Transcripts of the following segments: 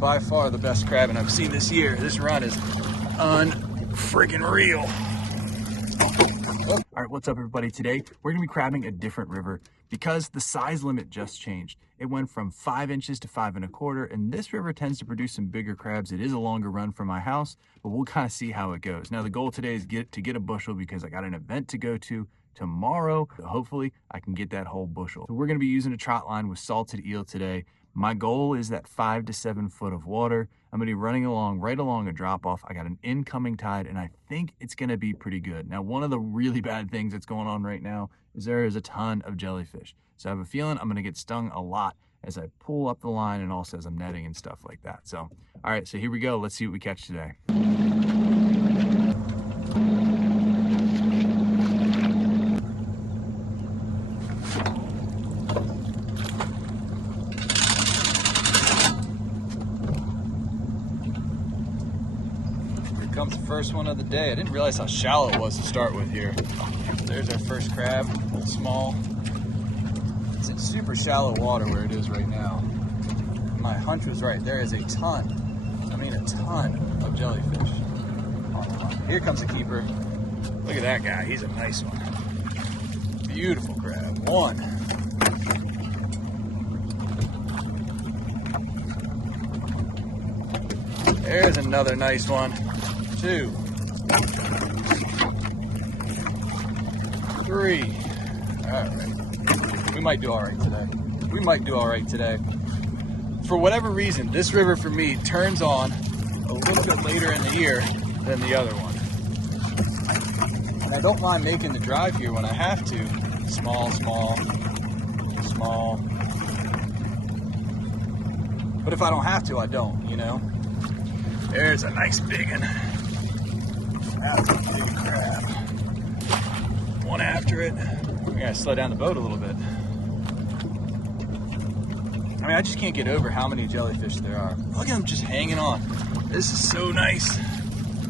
By far the best crabbing I've seen this year. This run is unfreaking real. All right, what's up everybody? Today we're gonna be crabbing a different river because the size limit just changed. It went from 5 inches to 5 1/4, and this river tends to produce some bigger crabs. It is a longer run from my house, but we'll kind of see how it goes. Now the goal today is to get a bushel because I got an event to go to tomorrow. So hopefully I can get that whole bushel. So we're gonna be using a trot line with salted eel today. My goal is that 5 to 7 foot of water. I'm gonna be running right along a drop off. I got an incoming tide and I think it's gonna be pretty good. Now, one of the really bad things that's going on right now is there is a ton of jellyfish. So I have a feeling I'm gonna get stung a lot as I pull up the line and also as I'm netting and stuff like that. So, all right, so here we go. Let's see what we catch today. Comes the first one of the day. I didn't realize how shallow it was to start with here. There's our first crab, a little small. It's in super shallow water where it is right now. My hunch was right. There is a ton of jellyfish. Here comes a keeper. Look at that guy. He's a nice one. Beautiful crab. One. There's another nice one. 2, 3. All right. We might do all right today. For whatever reason, this river for me turns on a little bit later in the year than the other one. And I don't mind making the drive here when I have to. Small. But if I don't have to, I don't, you know? There's a nice big one. That's a big crab. One after it. We gotta slow down the boat a little bit. I mean, I just can't get over how many jellyfish there are. Look at them just hanging on. This is so nice.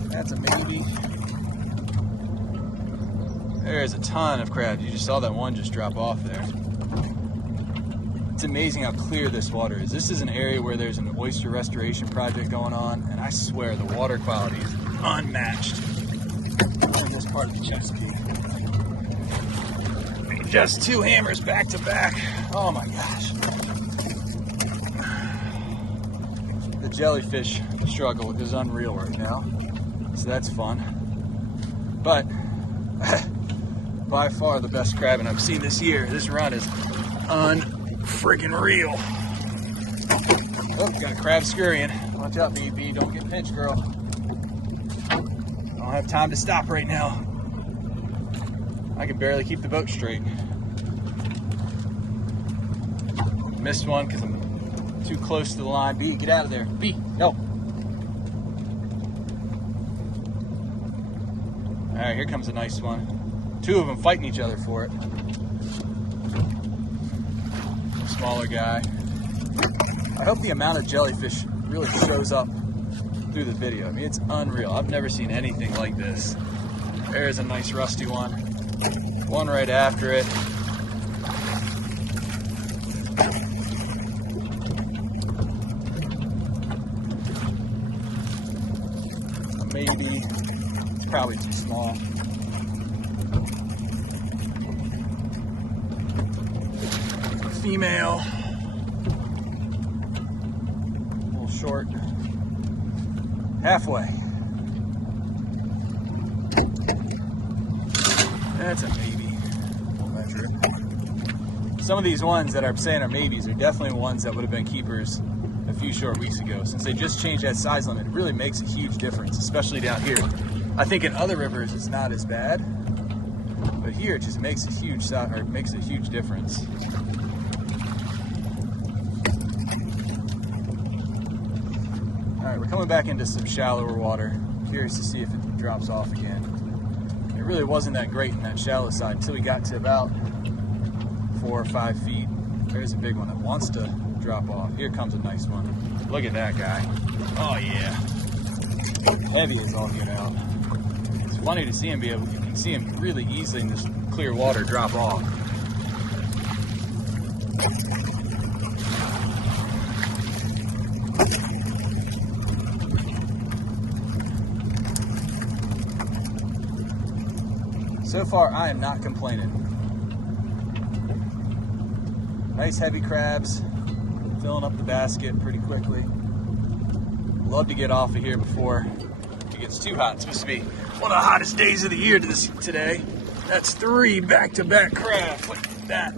That's a maybe. There's a ton of crabs. You just saw that one just drop off there. It's amazing how clear this water is. This is an area where there's an oyster restoration project going on, and I swear the water quality is unmatched in this part of the Chesapeake. Just 2 hammers back to back. Oh my gosh. The jellyfish struggle is unreal right now, so that's fun. But by far the best crabbing I've seen this year. This run is unfreaking real. Oh, got a crab scurrying. Watch out, BB. Don't get pinched, girl. I don't have time to stop right now. I can barely keep the boat straight. Missed one because I'm too close to the line. B, get out of there. B, no. All right, here comes a nice one. 2 of them fighting each other for it. Smaller guy. I hope the amount of jellyfish really shows up through the video. I mean, it's unreal. I've never seen anything like this. There's a nice rusty one. One right after it. Maybe. It's probably too small. Female. A little short. Halfway. That's a maybe. We'll measure it. Some of these ones that I'm saying are maybes are definitely ones that would have been keepers a few short weeks ago. Since they just changed that size limit, it really makes a huge difference, especially down here. I think in other rivers it's not as bad, but here it just makes a huge difference. All right, we're coming back into some shallower water. Curious to see if it drops off again. It really wasn't that great in that shallow side until we got to about 4 or 5 feet. There's a big one that wants to drop off. Here comes a nice one. Look at that guy. Oh yeah. Heavy as all get out. It's funny to see him you can see him really easily in this clear water drop off. So far, I am not complaining. Nice heavy crabs, filling up the basket pretty quickly. Love to get off of here before it gets too hot. It's supposed to be one of the hottest days of the year today. That's 3 back-to-back crabs. Look at that.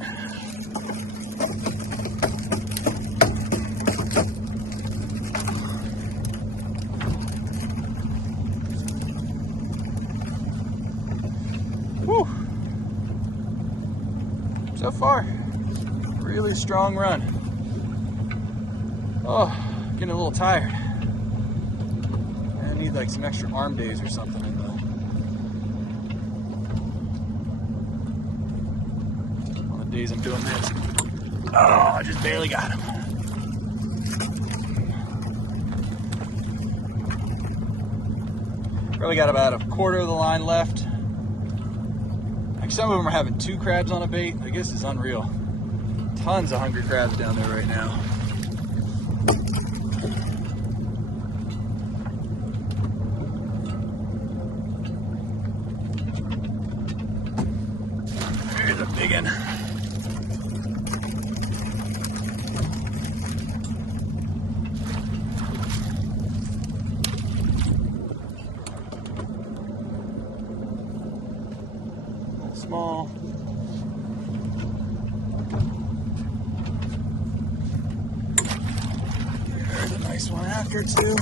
Whew. So far, really strong run. Oh, getting a little tired. I need like some extra arm days or something on the days I'm doing this. Oh, I just barely got him. Probably got about a quarter of the line left. Like some of them are having 2 crabs on a bait. I guess it's unreal. Tons of hungry crabs down there right now. There's a big one. Small. There's a nice one after too.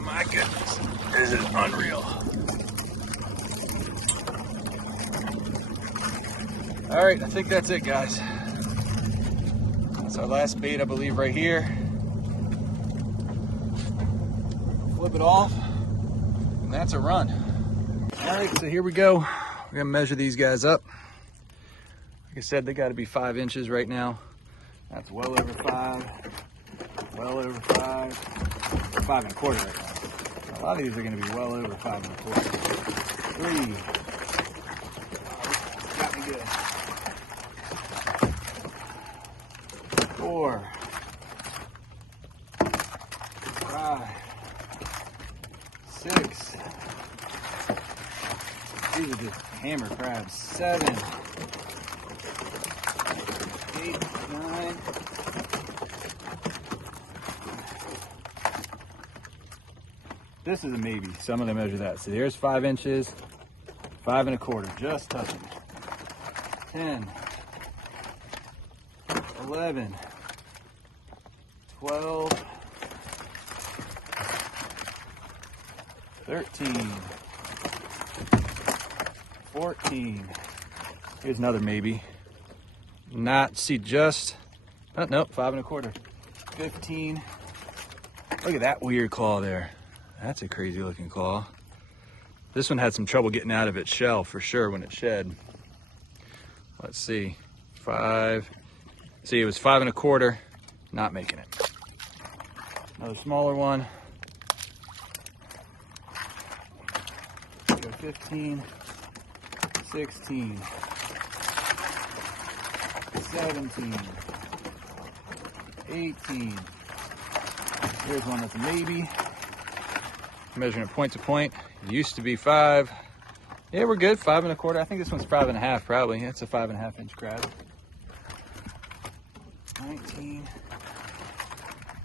My goodness, this is unreal. All right, I think that's it, guys. That's our last bait, I believe, right here. Flip it off, and that's a run. All right, so here we go. We're gonna measure these guys up. Like I said, they gotta be 5 inches right now. That's well over 5, well over 5, 5 1/4 right now. A lot of these are going to be well over 5 1/4. 3. Got me good. 4. 5. 6. These are just hammer crabs. 7. 8. 9. This is a maybe, so I'm gonna measure that. So there's 5 inches, 5 1/4, just touching. 10, 11, 12, 13, 14. Here's another maybe. Not, see, just, oh, nope, 5 1/4. 15. Look at that weird claw there. That's a crazy looking claw. This one had some trouble getting out of its shell for sure when it shed. Let's see, 5. See, it was 5 1/4, not making it. Another smaller one. Go 15, 16, 17, 18. Here's one that's a maybe. Measuring it point to point. It used to be 5. Yeah, we're good. 5 1/4. I think this one's 5 1/2 probably. It's a 5 1/2 inch crab. 19.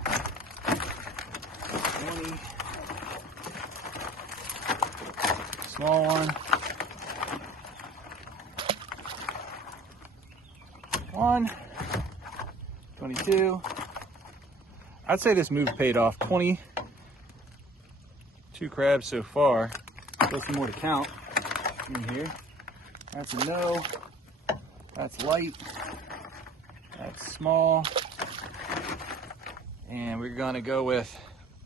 20. Small one. 1. 22. I'd say this move paid off. 22 crabs so far. Still some more to count in here. That's a no. That's light. That's small. And we're gonna go with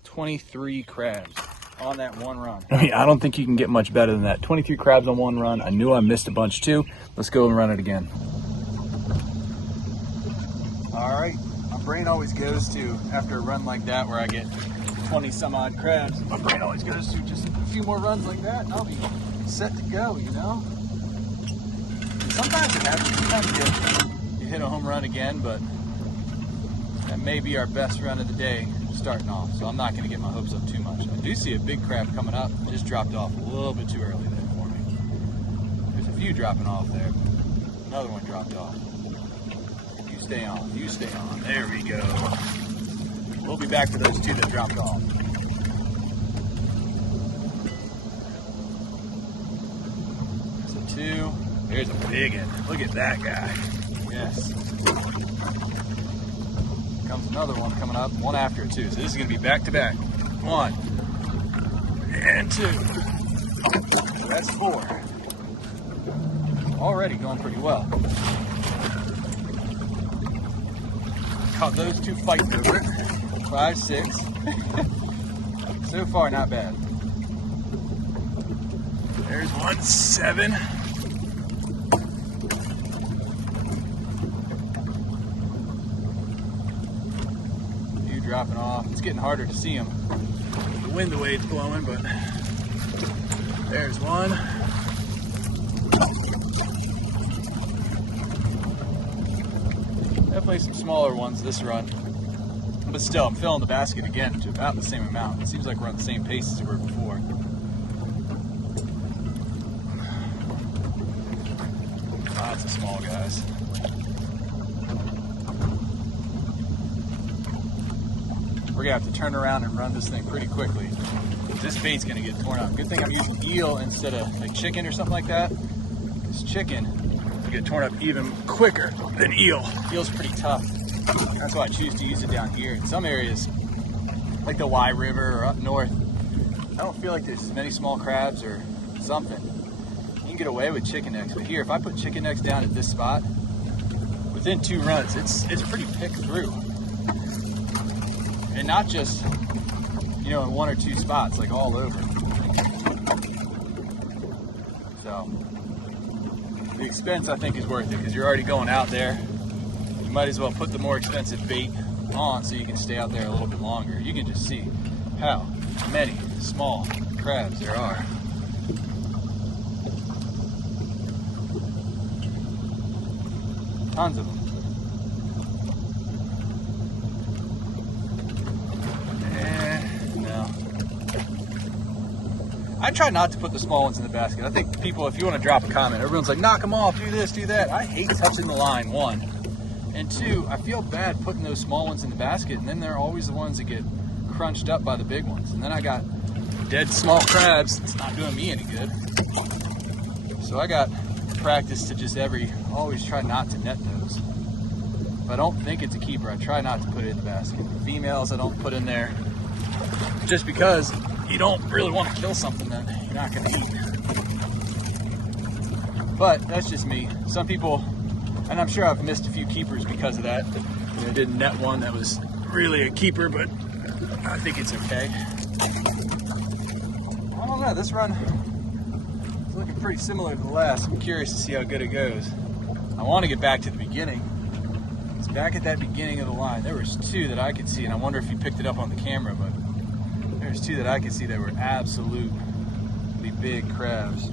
23 crabs. on that one run. I mean, I don't think you can get much better than that. 23 crabs on one run. I knew I missed a bunch too. Let's go and run it again. All right, my brain always goes to, after a run like that where I get 20 some odd crabs, my brain always goes to just a few more runs like that and I'll be set to go, you know? And sometimes it happens, sometimes you hit a home run again, but that may be our best run of the day starting off, so I'm not going to get my hopes up too much. I do see a big crab coming up, just dropped off a little bit too early there for me. There's a few dropping off there. Another one dropped off. You stay on, you stay on. There we go. We'll be back to those two that dropped off. There's a two. There's a big one. Look at that guy. Yes. Comes another one coming up, one after it too. So this is going to be back to back. 1 and 2. So that's 4. Already going pretty well. Caught those two fighting over it. 5, 6. So far, not bad. There's 1, 7. Dropping off. It's getting harder to see them. The wind, the way it's blowing, but there's one. Definitely some smaller ones this run, but still, I'm filling the basket again to about the same amount. It seems like we're on the same pace as we were before. Lots of small guys. We're gonna have to turn around and run this thing pretty quickly. This bait's gonna get torn up. Good thing I'm using eel instead of like chicken or something like that. This chicken will get torn up even quicker than eel. Eel's pretty tough. That's why I choose to use it down here. In some areas, like the Y River or up north, I don't feel like there's as many small crabs or something. You can get away with chicken necks, but here, if I put chicken necks down at this spot, within 2 runs, it's pretty picked through. And not just, you know, in 1 or 2 spots, like all over. So, the expense I think is worth it because you're already going out there. You might as well put the more expensive bait on so you can stay out there a little bit longer. You can just see how many small crabs there are. Tons of them. I try not to put the small ones in the basket. I think people, if you want to drop a comment, everyone's like, knock them off, do this, do that. I hate touching the line, 1. And 2, I feel bad putting those small ones in the basket, and then they're always the ones that get crunched up by the big ones. And then I got dead small crabs. It's not doing me any good. So I got practice to just always try not to net those. If I don't think it's a keeper, I try not to put it in the basket. The females I don't put in there just because you don't really want to kill something that you're not going to eat. But that's just me. Some people, and I'm sure I've missed a few keepers because of that. I didn't net one that was really a keeper, but I think it's okay. I don't know, this run is looking pretty similar to the last. I'm curious to see how good it goes. I want to get back to the beginning. It's back at that beginning of the line. There was 2 that I could see, and I wonder if you picked it up on the camera, but there's 2 that I could see that were absolutely big crabs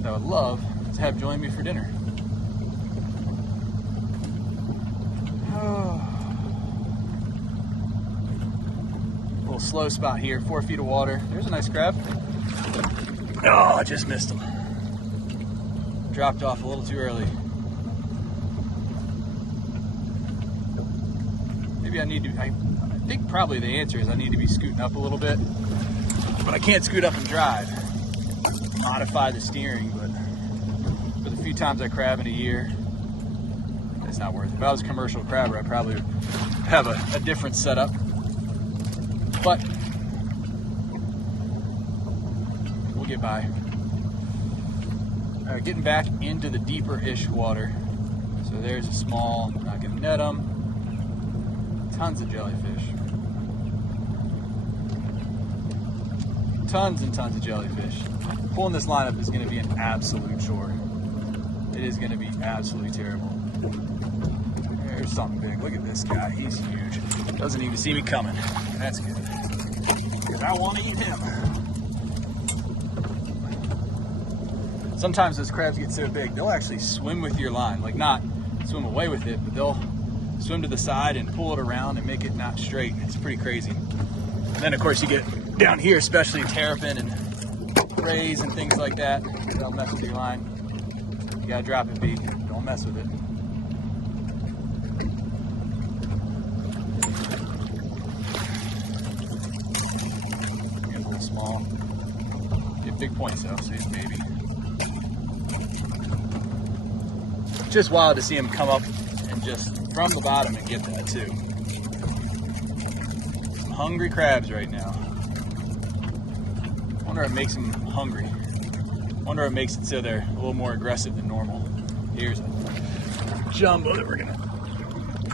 that I would love to have join me for dinner. Oh. A little slow spot here, 4 feet of water. There's a nice crab. Oh, I just missed him. Dropped off a little too early. Maybe I need to, I think probably the answer is I need to be scooting up a little bit, but I can't scoot up and drive. Modify the steering, but for the few times I crab in a year, it's not worth it. If I was a commercial crabber, I'd probably have a different setup, but we'll get by. All right, getting back into the deeper-ish water. So there's a small, not gonna net them. Tons of jellyfish. Tons and tons of jellyfish. Pulling this line up is going to be an absolute chore. It is going to be absolutely terrible. There's something big. Look at this guy. He's huge. Doesn't even see me coming. That's good. Because I want to eat him. Sometimes those crabs get so big, they'll actually swim with your line. Like, not swim away with it, but they'll swim to the side and pull it around and make it not straight. It's pretty crazy. And then, of course, you get down here, especially terrapin and rays and things like that. They'll mess with your line. You gotta drop it, B. Don't mess with it. Here's a little small. Get big points though, see it's baby. Just wild to see him come up and just from the bottom and get that too. Some hungry crabs right now. Wonder what makes them hungry. Wonder what makes it so they're a little more aggressive than normal. Here's a jumbo that we're gonna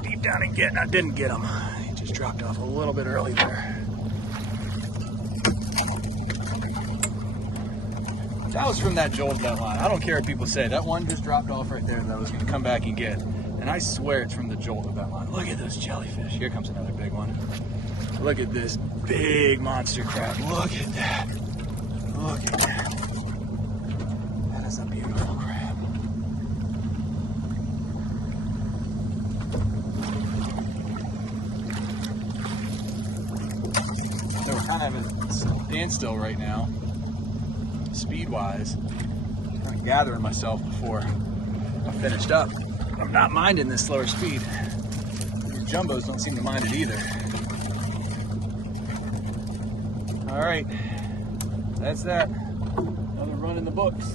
deep down and get. I didn't get him. He just dropped off a little bit early there. That was from that jolt of that line. I don't care what people say. That one just dropped off right there that I was gonna come back and get. And I swear it's from the jolt of that line. Look at those jellyfish. Here comes another big one. Look at this big monster crab. Look at that. Look at that. That is a beautiful crab. So we're kind of at a standstill right now, speed-wise. Kind of gathering myself before I finished up. I'm not minding this slower speed. These jumbos don't seem to mind it either. All right, that's that. Another run in the books.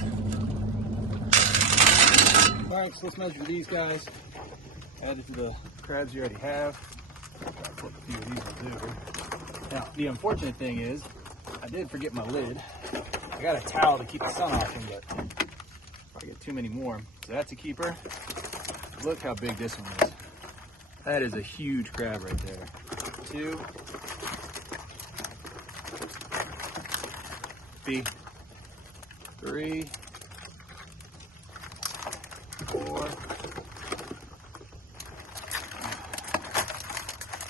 All right, so let's measure these guys. Add it to the crabs you already have. Flip a few of these ones over. Now, the unfortunate thing is, I did forget my lid. I got a towel to keep the sun off them, but if I get too many more. So that's a keeper. Look how big this one is. That is a huge crab right there. 2. B. 3. 4.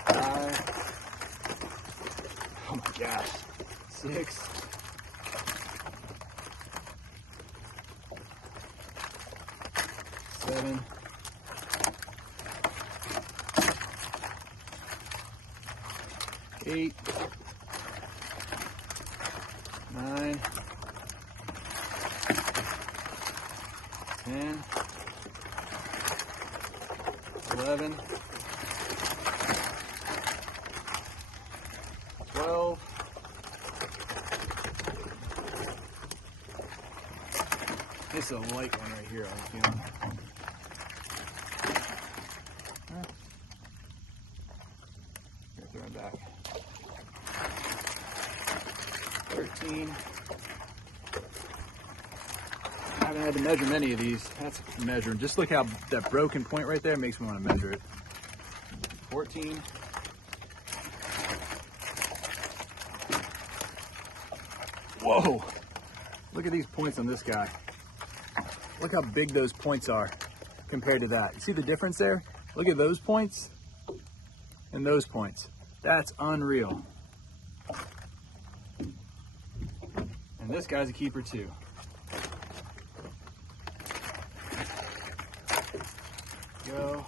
5. Oh my gosh. 6. 7. 8. 9. 10. 11. 12. 'This is a light one right here, I'm feeling. Here, throw it back. 13. I haven't had to measure many of these. That's measuring. Just look how that broken point right there makes me want to measure it. 14. 'Whoa! Look at these points on this guy. Look how big those points are compared to that. You see the difference there? Look at those points and those points. That's unreal. And this guy's a keeper too. Go.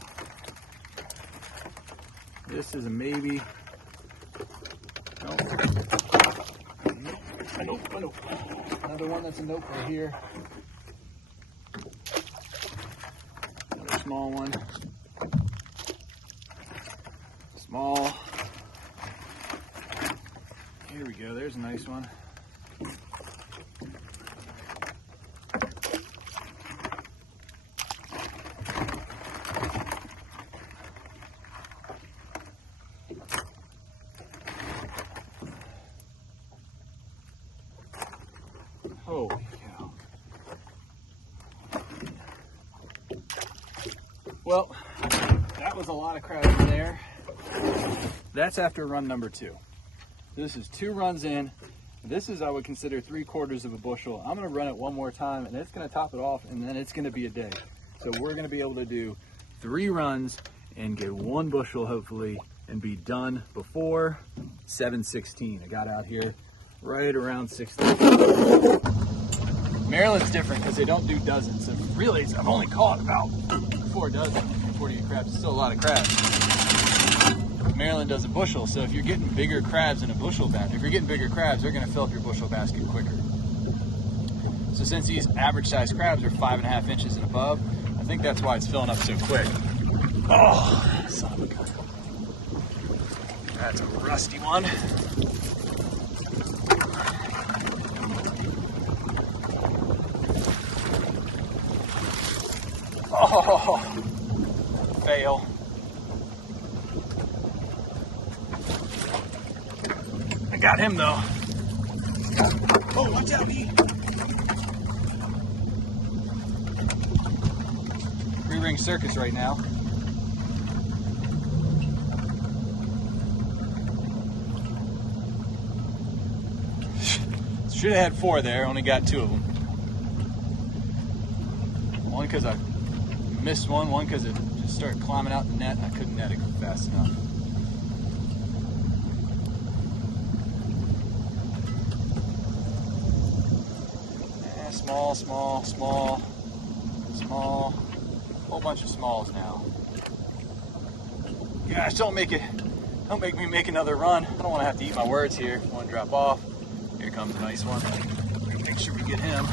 This is a maybe. Nope. Nope. Another one that's a nope right here. Another small one. Small. Here we go. There's a nice one. Holy cow. Well, that was a lot of crabs in there. That's after run number 2. This is 2 runs in, This is, I would consider, 3/4 of a bushel. I'm gonna run it one more time and it's gonna top it off, and then it's gonna be a day. So we're gonna be able to do 3 runs and get 1 bushel hopefully and be done before 7:16. I got out here right around 6:30. Maryland's different because they don't do dozens. So really, I've only caught about 4 dozen, 48 crabs. It's still a lot of crabs. Maryland does a bushel, so if you're getting bigger crabs in a bushel basket, if you're getting bigger crabs, they're gonna fill up your bushel basket quicker. So since these average size crabs are 5.5 inches and above, I think that's why it's filling up so quick. Oh, son of a gun. That's a rusty one. Oh, fail. I got him though. Oh, watch out, me. 3-ring circus right now. Should have had 4 there, only got 2 of them. One because I missed one because it just started climbing out the net and I couldn't net it fast enough. Small. Whole bunch of smalls now. Gosh, don't make me make another run. I don't want to have to eat my words here. I want to drop off. Here comes a nice one. Make sure we get him.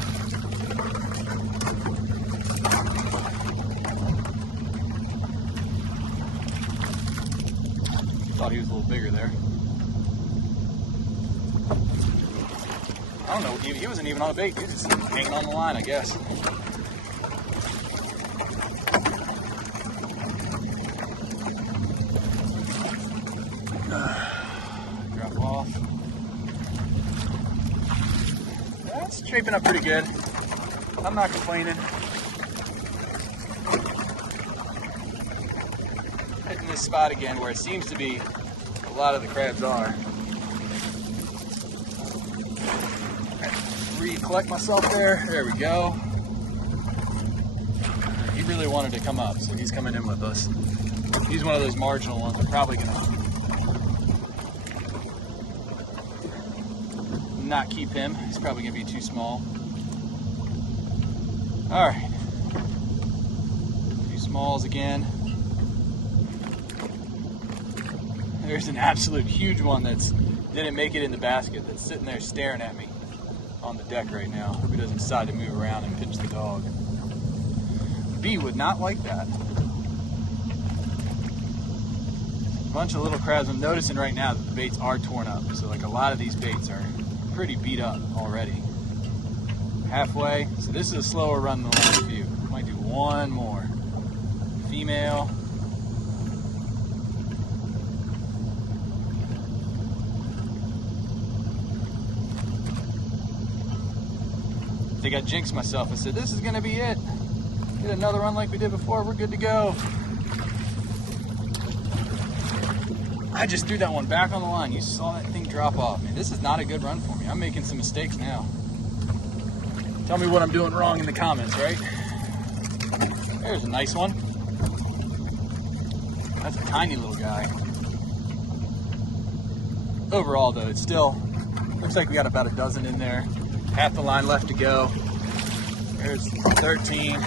Thought he was a little bigger there. I don't know, he wasn't even on a bait. He was just hanging on the line, I guess. Drop off. That's shaping up pretty good. I'm not complaining. Hitting this spot again where it seems to be a lot of the crabs are. Collect myself there. There we go. He really wanted to come up, so he's coming in with us. He's one of those marginal ones. I'm probably gonna not keep him. He's probably gonna be too small. All right. 2 smalls again. There's an absolute huge one that's didn't make it in the basket that's sitting there staring at me on the deck right now. Hope he doesn't decide to move around and pinch the dog. B would not like that. A bunch of little crabs. I'm noticing right now that the baits are torn up. So like a lot of these baits are pretty beat up already. Halfway. So this is a slower run than the last few. Might do 1 more. Female. I think I jinxed myself. I said, this is gonna be it. Get another run like we did before, we're good to go. I just threw that one back on the line. You saw that thing drop off. Man, this is not a good run for me. I'm making some mistakes now. Tell me what I'm doing wrong in the comments, right? There's a nice one. That's a tiny little guy. Overall though, it still looks like we got about a dozen in there. Half the line left to go. There's 13,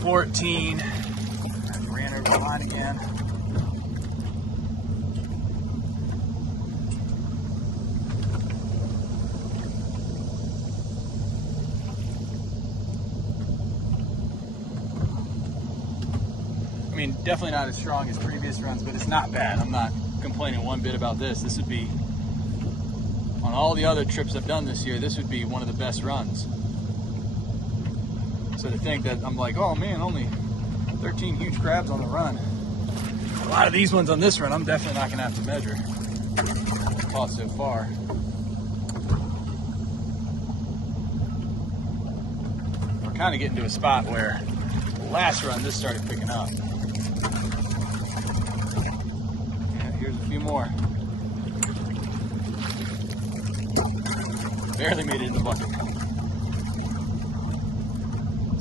14. I ran over the line again. I mean, definitely not as strong as previous runs, but it's not bad. I'm not complaining one bit about this. This would be, on all the other trips I've done this year, this would be one of the best runs. So to think that I'm like, oh man, only 13 huge crabs on the run. A lot of these ones on this run, I'm definitely not gonna have to measure. Caught so far. We're kind of getting to a spot where the last run, this started picking up. Yeah, here's a few more. Barely made it in the bucket.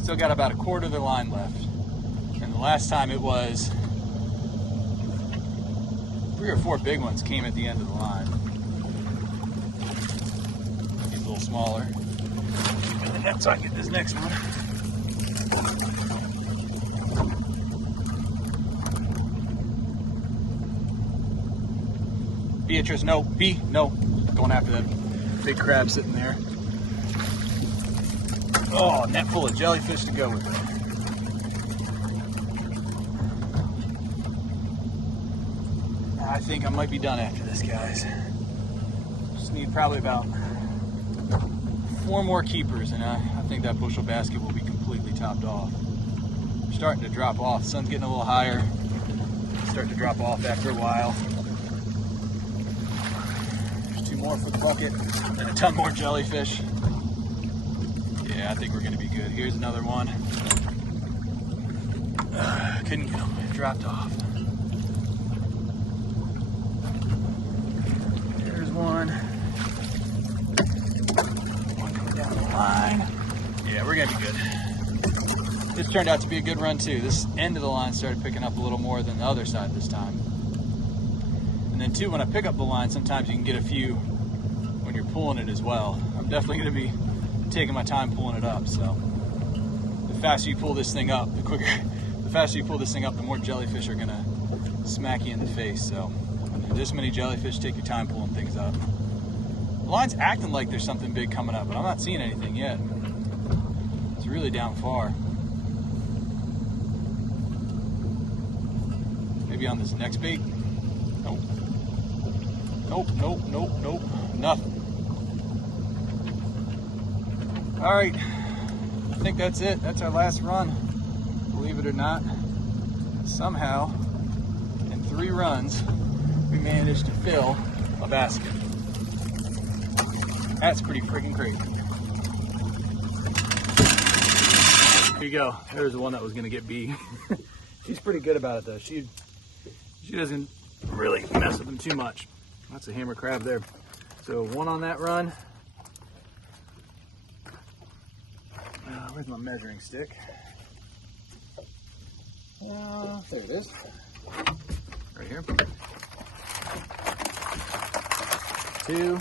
Still got about a quarter of the line left. And the last time it was 3 or 4 big ones came at the end of the line. These a little smaller. And the net so I can get this next one. Beatrice, no. B, no. Going after that big crab sitting there. Oh, net full of jellyfish to go with it. I think I might be done after this, guys. Just need probably about 4 more keepers, and I think that bushel basket will be completely topped off. Starting to drop off. The sun's getting a little higher. Starting to drop off after a while. There's 2 more for the bucket, and a ton more jellyfish. Yeah, I think we're gonna be good. Here's another one. Couldn't get them, it dropped off. Here's one. One coming down the line. Yeah, we're gonna be good. This turned out to be a good run too. This end of the line started picking up a little more than the other side this time. And then too, when I pick up the line, sometimes you can get a few when you're pulling it as well. I'm definitely gonna be taking my time pulling it up, so the faster you pull this thing up, the faster you pull this thing up, the more jellyfish are gonna smack you in the face. So when there's this many jellyfish, take your time pulling things up. The line's acting like there's something big coming up, but I'm not seeing anything yet. It's really down far. Maybe on this next bait. Nope. Nope, nope, nope, nope. Nothing. All right, I think that's it. That's our last run. Believe it or not, somehow in 3 runs, we managed to fill a basket. That's pretty freaking crazy. Here you go. There's the one that was gonna get B. She's pretty good about it though. She doesn't really mess with them too much. That's a hammer crab there. So 1 on that run. Where's my measuring stick? There it is. Right here. 2.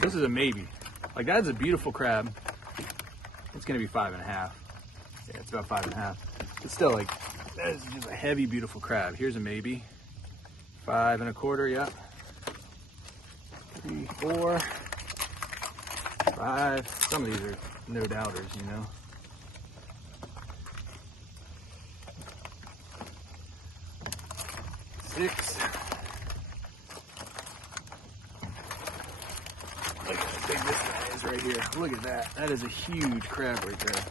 This is a maybe. Like, that's a beautiful crab. It's gonna be 5.5. Yeah, it's about 5.5. But still, like, that is just a heavy, beautiful crab. Here's a maybe. 5 1/4, yeah. 3, 4, 5. Some of these are no doubters, you know. 6. Look at how big this guy is right here. Look at that. That is a huge crab right there.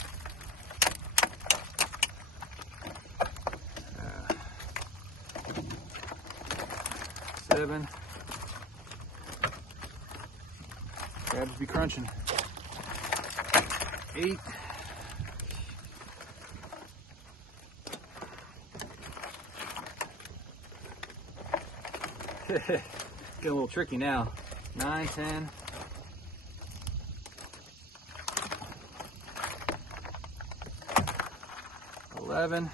7. Crabs be crunching. 8. Getting a little tricky now. 9, 10. 11.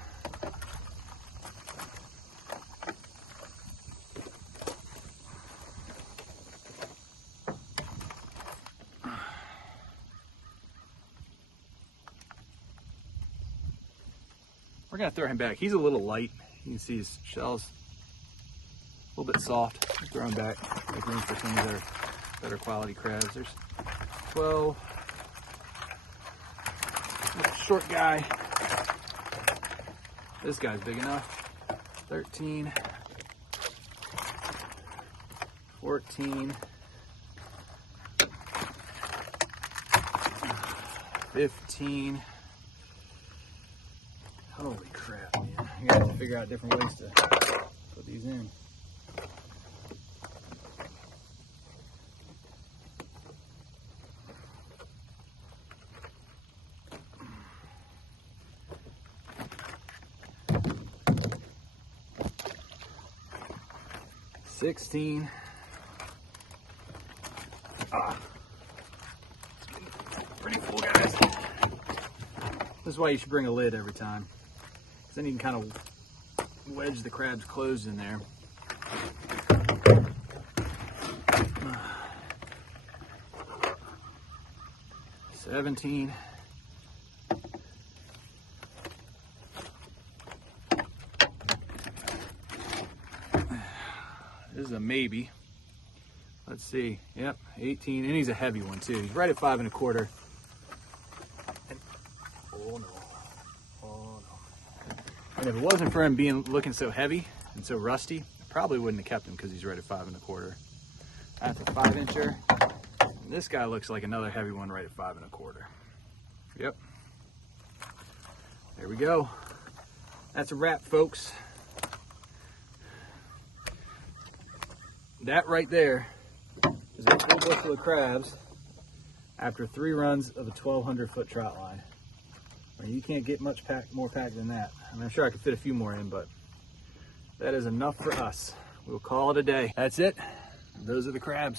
We're gonna throw him back. He's a little light. You can see his shell's a little bit soft. Let's throw him back. Make room for some of their better quality crabs. There's 12. Little short guy. This guy's big enough. 13. 14. 15. Holy crap, man. I'm gonna have to figure out different ways to put these in. 16. It's getting pretty full, guys. This is why you should bring a lid every time, because then you can kind of wedge the crabs closed in there. 17. This is a maybe. Let's see. Yep, 18, and he's a heavy one too. He's right at 5 1/4. And, oh no, oh no. And if it wasn't for him looking so heavy and so rusty, I probably wouldn't have kept him because he's right at 5 1/4. That's a 5 incher. And this guy looks like another heavy one right at 5 1/4. Yep. There we go. That's a wrap, folks. That right there is a full bushel of crabs after 3 runs of a 1,200-foot trout line. I mean, you can't get much more packed than that. I mean, I'm sure I could fit a few more in, but that is enough for us. We'll call it a day. That's it. Those are the crabs.